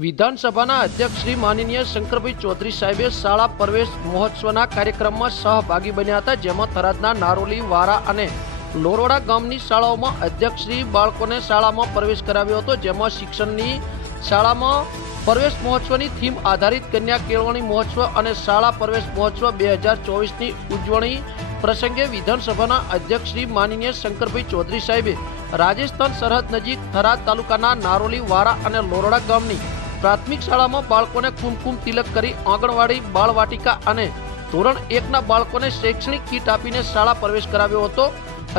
વિધાનસભાના અધ્યક્ષ શ્રી માનનીય શંકરભાઈ ચૌધરી સાહેબે શાળા પ્રવેશ મહોત્સવના કાર્યક્રમમાં સહભાગી બન્યા હતા, જેમાં થરાદના નારોલી, વારા અને લોરોડા ગામની શાળાઓમાં અધ્યક્ષ શ્રી બાળકોને શાળામાં પ્રવેશ કરાવ્યો હતો, જેમાં શિક્ષણની શાળામાં પ્રવેશ મહોત્સવની થીમ આધારિત કન્યા કેળવણી મહોત્સવ અને શાળા પ્રવેશ મહોત્સવ બે હજાર ચોવીસની ઉજવણી પ્રસંગે વિધાનસભાના અધ્યક્ષ શ્રી માનનીય શંકરભાઈ ચૌધરી સાહેબે રાજસ્થાન સરહદ નજીક થરાદ તાલુકાના નારોલી, વારા અને લોરડા ગામની પ્રાથમિક શાળામાં બાળકોને કુમકુમ તિલક કરી આંગણવાડી, બાળવાટિકા અને ધોરણ એકના બાળકોને શૈક્ષણિક કીટ આપીને શાળા પ્રવેશ કરાવ્યો હતો.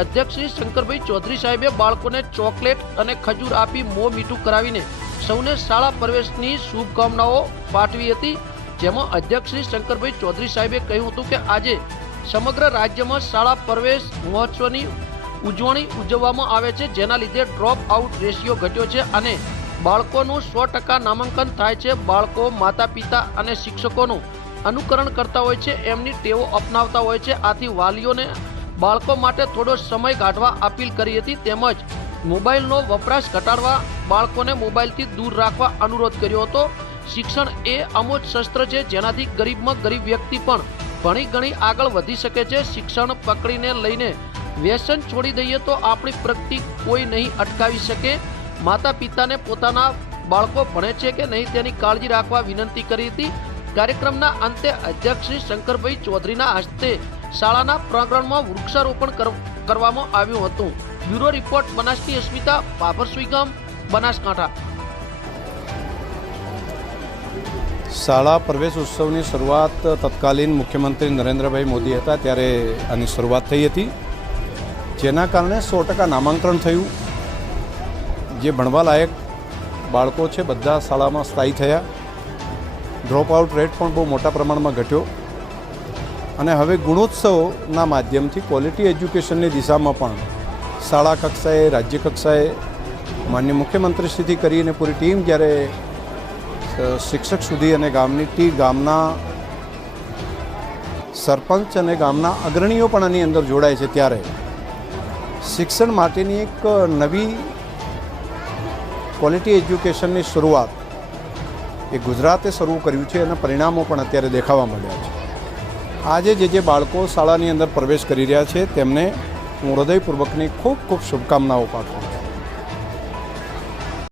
અધ્યક્ષ શ્રી શંકરભાઈ ચૌધરી સાહેબે બાળકોને ચોકલેટ અને ખજૂર આપી મોં મીઠું કરાવીને સૌને શાળા પ્રવેશની શુભકામનાઓ પાઠવી હતી. જેમાં અધ્યક્ષ શ્રી શંકરભાઈ ચૌધરી સાહેબે કહ્યું હતું કે આજે સમગ્ર રાજ્યમાં શાળા પ્રવેશ મહોત્સવની ઉજવણી ઉજવવામાં આવે છે, જેના લીધે ડ્રોપ આઉટ રેશિયો ઘટ્યો છે અને બાળકોનું સો ટકા નામાંકન થાય છે. બાળકો માતા પિતા અને શિક્ષકોનું અનુકરણ કરતા હોય છે. એમની ટેવો અપનાવતા હોય છે. આથી વાલીઓને બાળકો માટે થોડો સમય કાઢવા અપીલ કરી હતી. તેમજ મોબાઈલનો વપરાશ ઘટાડવા બાળકોને મોબાઈલથી દૂર રાખવા અનુરોધ કર્યો હતો. શિક્ષણ એ અમોજ શસ્ત્ર છે. જેનાથી ગરીબમાં ગરીબ વ્યક્તિ પણ ઘણી ઘણી આગળ વધી શકે છે. શિક્ષણ પકડીને લઈને વ્યસન છોડી દઈએ તો આપણી પ્રગતિ કોઈ નહીં અટકાવી શકે. માતા પિતાને પોતાના બાળકો ભણે છે કે નહીં તેની કાળજી રાખવા વિનંતી કરી હતી. કાર્યક્રમના અંતે અધ્યક્ષ શ્રી શંકરભાઈ ચૌધરીના હસ્તે શાળાના પ્રાંગણમાં વૃક્ષારોપણ કર- કરવામાં આવ્યું હતું. બ્યુરો રિપોર્ટ બનાસની અસ્મિતા પાભર ગામ બનાસકાંઠા. શાળા પ્રવેશ ઉત્સવની શરૂઆત તત્કાલીન મુખ્યમંત્રી નરેન્દ્રભાઈ મોદી હતા ત્યારે આની શરૂઆત થઈ હતી. જેના કારણે સો ટકા નામાંકન થયું. જે ભણવા લાયક બાળકો છે, બધા શાળામાં સ્થાયી થયા. ડ્રોપ આઉટ રેટ પણ બહુ મોટા પ્રમાણમાં ઘટ્યો. અને હવે ગુણોત્સવના માધ્યમથી ક્વોલિટી એજ્યુકેશનની દિશામાં પણ શાળા કક્ષાએ, રાજ્ય કક્ષાએ માન્ય મુખ્યમંત્રીશ્રીથી કરીને પૂરી ટીમ જ્યારે શિક્ષક સુધી અને ગામની ટી, ગામના સરપંચ અને ગામના અગ્રણીઓ પણ આની અંદર જોડાય છે ત્યારે. શિક્ષણ માટેની એક નવી ક્વોલિટી એજ્યુકેશનની શરૂઆત એ ગુજરાતે શરૂ કર્યું છે અને પરિણામો પણ અત્યારે દેખાવા મળ્યા છે. આજે જે જે બાળકો શાળાની અંદર પ્રવેશ કરી રહ્યા છે તેમને હું હૃદયપૂર્વકની ખૂબ ખૂબ શુભકામનાઓ પાઠવું છું.